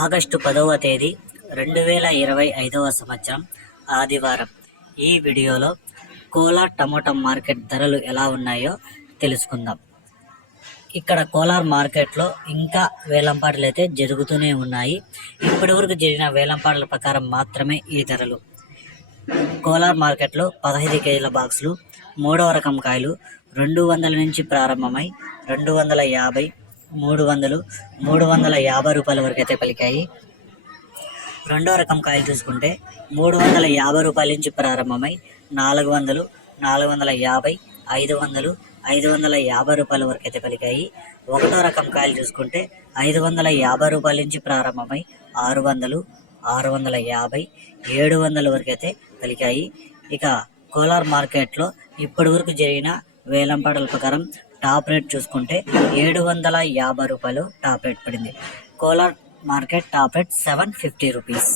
August 10వ తేదీ 2025వ సంవత్సరం ఆదివారం. ఈ వీడియోలో కోలార్ టమోటా మార్కెట్ ధరలు ఎలా ఉన్నాయో తెలుసుకుందాం. ఇక్కడ కోలార్ మార్కెట్లో ఇంకా వేలంపాటలు అయితే జరుగుతూనే ఉన్నాయి. ఇప్పటి వరకు జరిగిన వేలంపాటల ప్రకారం మాత్రమే ఈ ధరలు. కోలార్ మార్కెట్లో 15 కేజీల బాక్సులు, 3వ రకం కాయలు 200 నుంచి ప్రారంభమై 250, 300, 350 రూపాయల వరకు అయితే పలికాయి. 2వ రకం కాయలు చూసుకుంటే 350 రూపాయల నుంచి ప్రారంభమై 400, 450, 500, 550 రూపాయల వరకు అయితే పలికాయి. 1వ రకం కాయలు చూసుకుంటే 550 రూపాయల నుంచి ప్రారంభమై 600, 650, 700 వరకు అయితే పలికాయి. ఇక కోలార్ మార్కెట్లో ఇప్పటి వరకు జరిగిన వేలంపాటల ప్రకారం టాప్ రేట్ చూసుకుంటే 750 రూపాయలు టాప్ రేట్ పడింది. Kolar market top rate 750 rupees.